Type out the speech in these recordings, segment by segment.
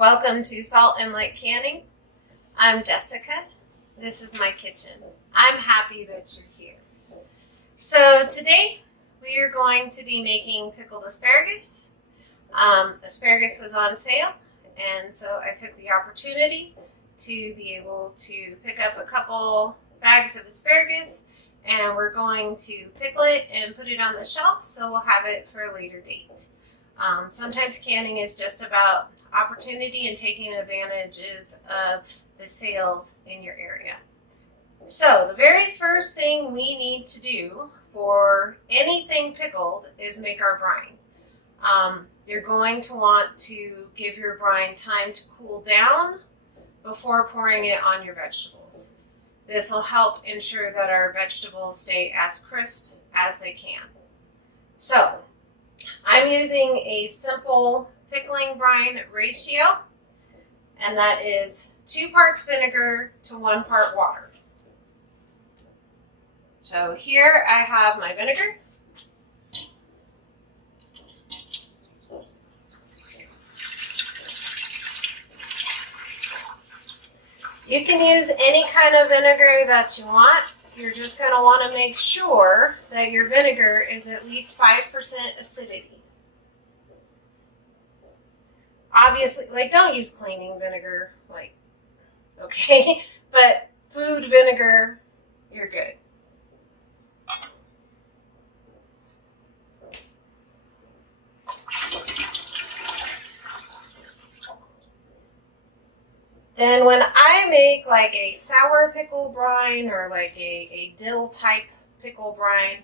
Welcome to Salt and Light Canning. I'm Jessica. This is my kitchen. I'm happy that you're here. So today we are going to be making pickled asparagus. Asparagus was on sale, and so I took the opportunity to be able to pick up a couple bags of asparagus, and we're going to pickle it and put it on the shelf so we'll have it for a later date. Sometimes canning is just about opportunity and taking advantages of the sales in your area. So the very first thing we need to do for anything pickled is make our brine. You're going to want to give your brine time to cool down before pouring it on your vegetables. This will help ensure that our vegetables stay as crisp as they can. So I'm using a simple pickling brine ratio, and that is 2 parts vinegar to 1 part water. So here I have my vinegar. You can use any kind of vinegar that you want. You're just going to want to make sure that your vinegar is at least 5% acidity. Obviously, don't use cleaning vinegar, okay? But food vinegar, you're good. Then when I make a sour pickle brine or a dill type pickle brine,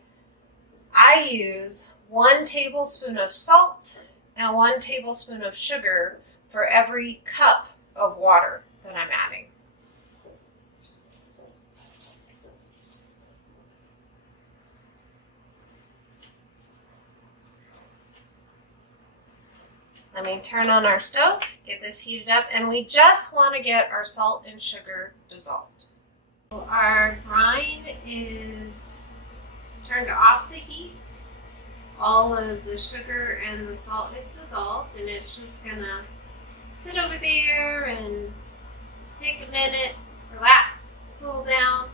I use 1 tablespoon of salt and 1 tablespoon of sugar for every cup of water that I'm adding. Let me turn on our stove, get this heated up, and we just want to get our salt and sugar dissolved. So our brine is turned off the heat. All of the sugar and the salt is dissolved, and it's just gonna sit over there and take a minute, relax, cool down.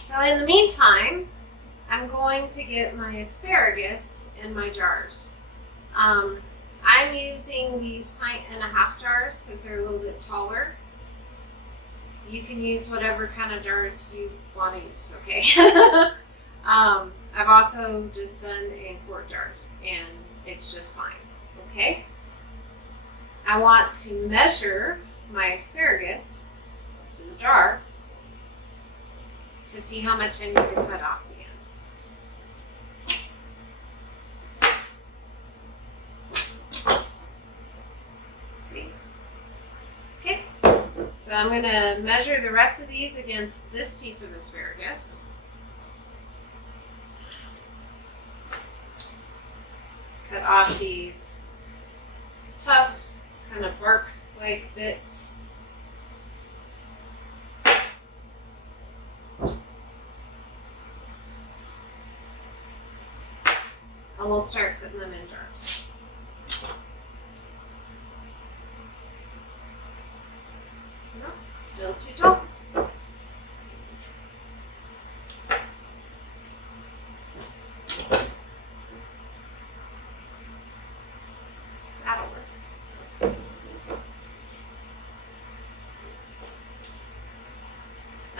So in the meantime, I'm going to get my asparagus in my jars. I'm using these 1.5-pint jars because they're a little bit taller. You can use whatever kind of jars you want to use, okay? I've also just done in quart jars, and it's just fine, okay? I want to measure my asparagus to the jar to see how much I need to cut off the end. See? Okay, so I'm going to measure the rest of these against this piece of asparagus. Cut off these tough, kind of bark-like bits. And we'll start putting them in jars. No, still too tall.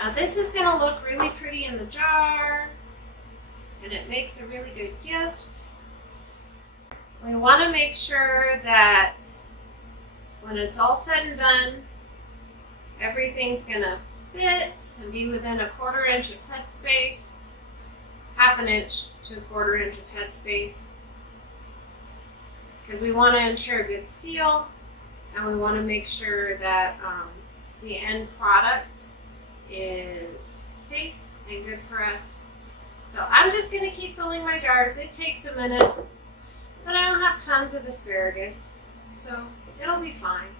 Now this is going to look really pretty in the jar, and it makes a really good gift. We want to make sure that when it's all said and done, everything's going to fit and be within 1/4 inch of head space, 1/2 inch to 1/4 inch of head space, because we want to ensure a good seal, and we want to make sure that the end product is safe and good for us. So I'm just going to keep filling my jars. It takes a minute, but I don't have tons of asparagus, so it'll be fine.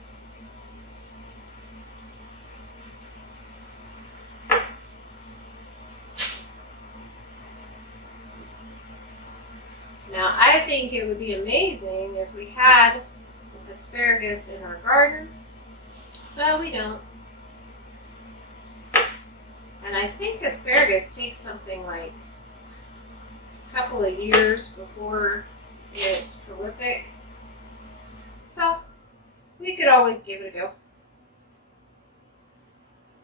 Now I think it would be amazing if we had asparagus in our garden, but we don't. And I think asparagus takes something like a couple of years before it's prolific. So we could always give it a go.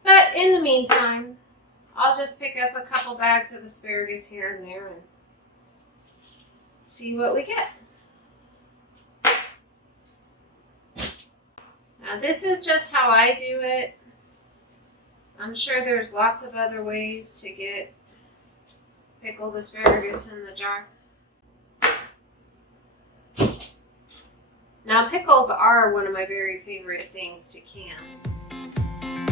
But in the meantime, I'll just pick up a couple bags of asparagus here and there and see what we get. Now this is just how I do it. I'm sure there's lots of other ways to get pickled asparagus in the jar. Now pickles are one of my very favorite things to can.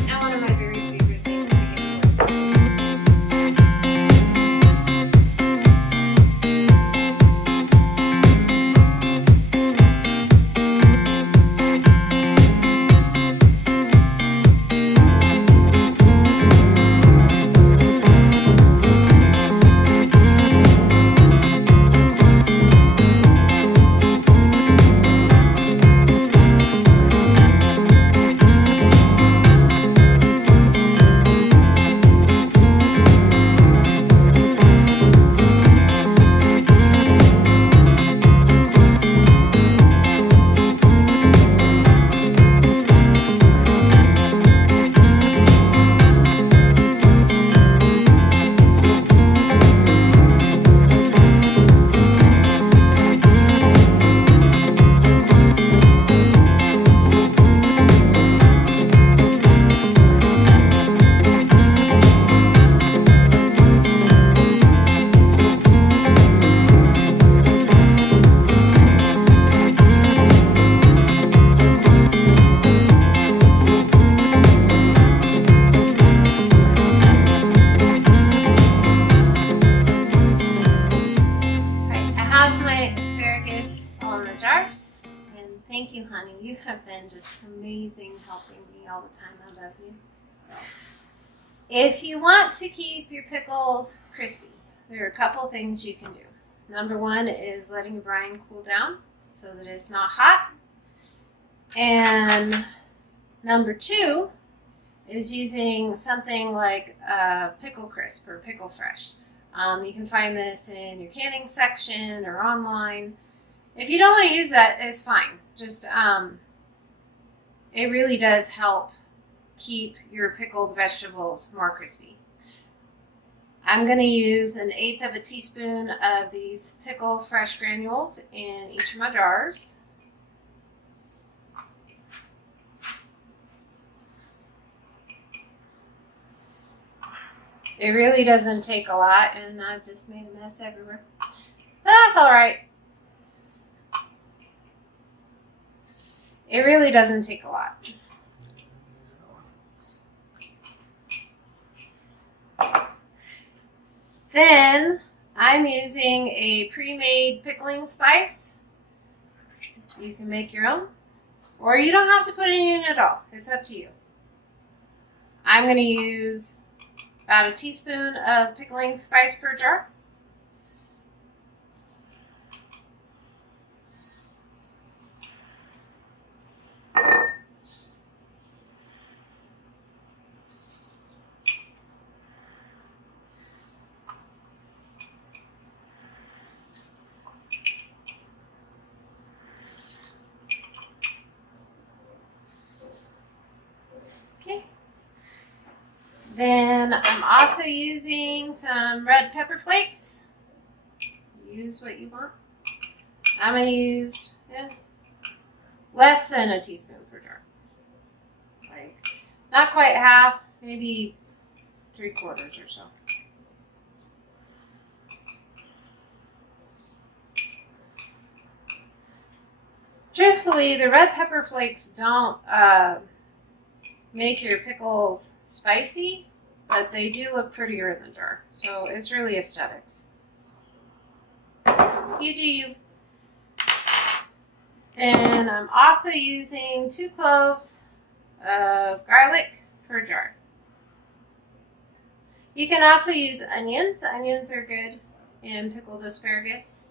And one of my very favorite things to get away. And thank you, honey. You have been just amazing helping me all the time. I love you. If you want to keep your pickles crispy, there are a couple things you can do. Number one is letting your brine cool down so that it's not hot. And number two is using something like Pickle Crisp or Pickle Fresh. You can find this in your canning section or online. If you don't want to use that, it's fine. Just, it really does help keep your pickled vegetables more crispy. I'm going to use 1/8 of a teaspoon of these Pickle Fresh granules in each of my jars. It really doesn't take a lot, and I've just made a mess everywhere. But that's all right. It really doesn't take a lot. Then I'm using a pre-made pickling spice. You can make your own, or you don't have to put any in at all. It's up to you. I'm going to use about a teaspoon of pickling spice per jar. Then I'm also using some red pepper flakes. Use what you want. I'm going to use less than a teaspoon per jar. Like, not quite half, maybe 3/4 or so. Truthfully, the red pepper flakes don't make your pickles spicy, but they do look prettier in the jar. So it's really aesthetics. You do you. Then I'm also using 2 cloves of garlic per jar. You can also use onions. Onions are good in pickled asparagus.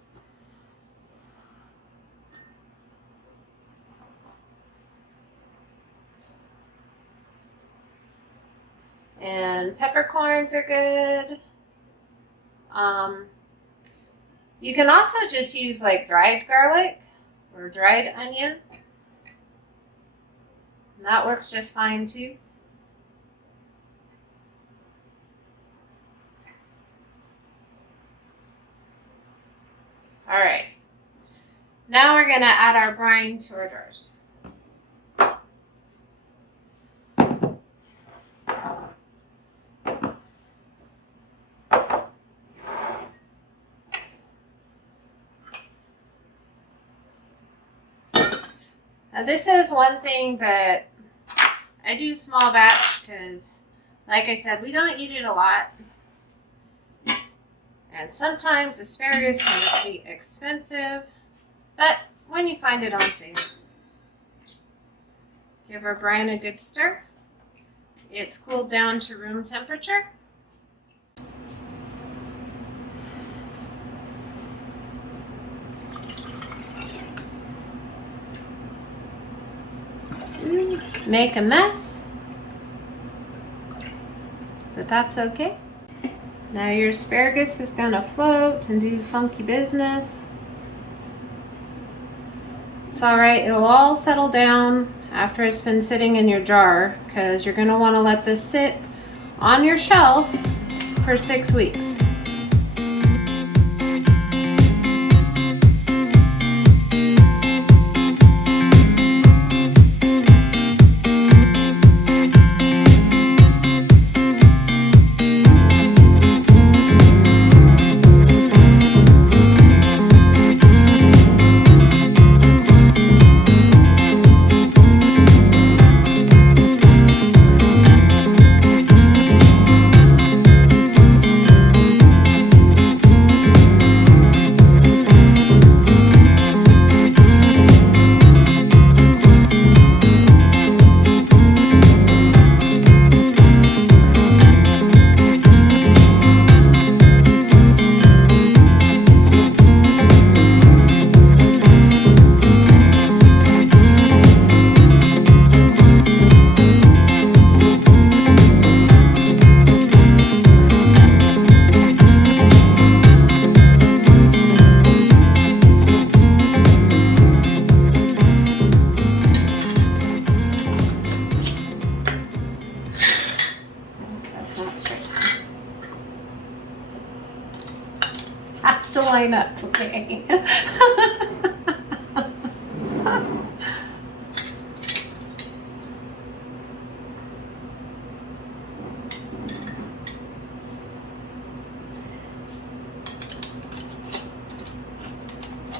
And peppercorns are good. You can also just use like dried garlic or dried onion. And that works just fine too. All right. Now we're going to add our brine to our jars. Now this is one thing that I do small batch because, like I said, we don't eat it a lot. And sometimes asparagus can just be expensive, but when you find it on sale, give our brine a good stir. It's cooled down to room temperature. Make a mess, but that's okay. Now your asparagus is going to float and do funky business. It's all right, it'll all settle down after it's been sitting in your jar, because you're going to want to let this sit on your shelf for 6 weeks. Has to line up, okay?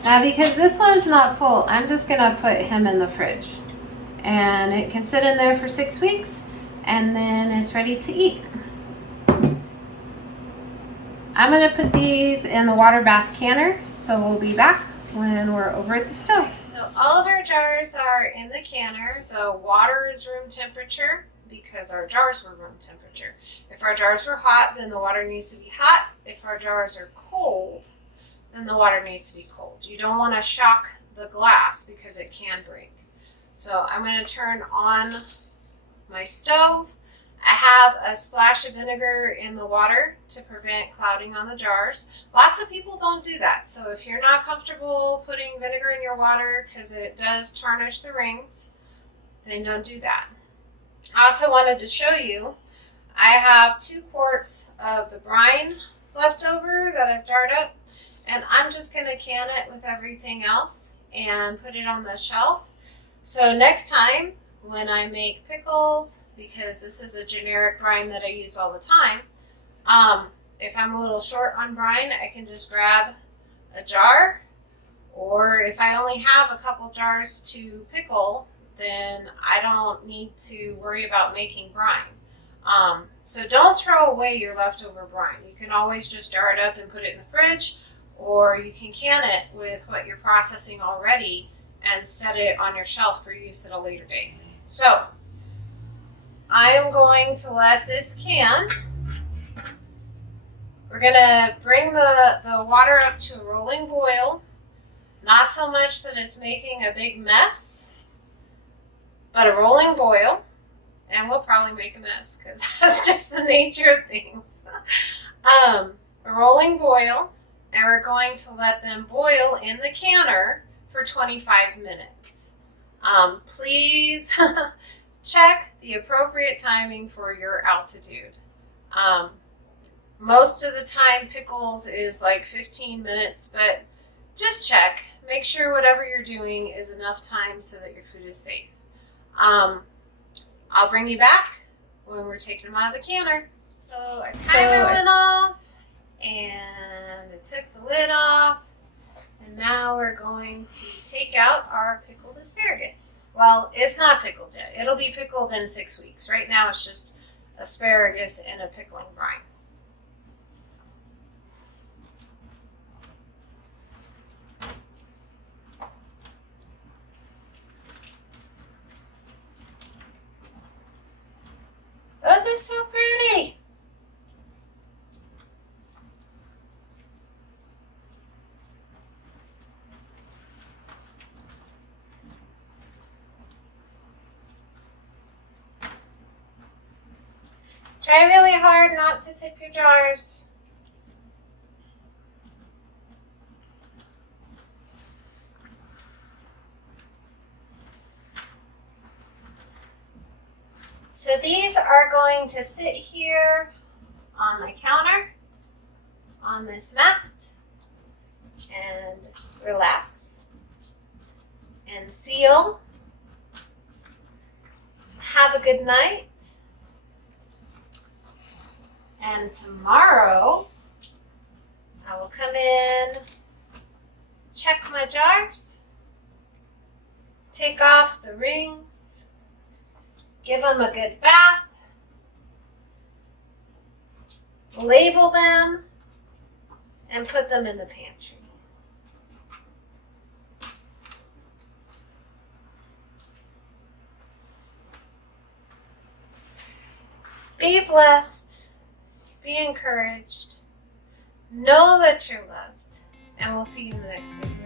Now, because this one's not full, I'm just gonna put him in the fridge. And it can sit in there for 6 weeks, and then it's ready to eat. I'm going to put these in the water bath canner, so we'll be back when we're over at the stove. So all of our jars are in the canner. The water is room temperature because our jars were room temperature. If our jars were hot, then the water needs to be hot. If our jars are cold, then the water needs to be cold. You don't want to shock the glass because it can break. So I'm going to turn on my stove. I have a splash of vinegar in the water to prevent clouding on the jars. Lots of people don't do that. So if you're not comfortable putting vinegar in your water because it does tarnish the rings, then don't do that. I also wanted to show you, I have 2 quarts of the brine left over that I've jarred up, and I'm just going to can it with everything else and put it on the shelf. So next time, when I make pickles, because this is a generic brine that I use all the time, if I'm a little short on brine, I can just grab a jar, or if I only have a couple jars to pickle, then I don't need to worry about making brine. So don't throw away your leftover brine. You can always just jar it up and put it in the fridge, or you can can it with what you're processing already and set it on your shelf for use at a later date. So I am going to let this can. We're going to bring the water up to a rolling boil. Not so much that it's making a big mess, but a rolling boil. and we'll probably make a mess because that's just the nature of things. Rolling boil, and we're going to let them boil in the canner for 25 minutes. Please check the appropriate timing for your altitude. Most of the time, pickles is like 15 minutes, but just check. Make sure whatever you're doing is enough time so that your food is safe. I'll bring you back when we're taking them out of the canner. So our timer went off, and it took the lid off, and now we're going to take out our pickled asparagus. Well, it's not pickled yet. It'll be pickled in 6 weeks. Right now it's just asparagus in a pickling brine. Those are so pretty. Try really hard not to tip your jars. So these are going to sit here on my counter, on this mat, and relax and seal. Have a good night. And tomorrow, I will come in, check my jars, take off the rings, give them a good bath, label them, and put them in the pantry. Be blessed. Be encouraged. Know that you're loved. And we'll see you in the next video.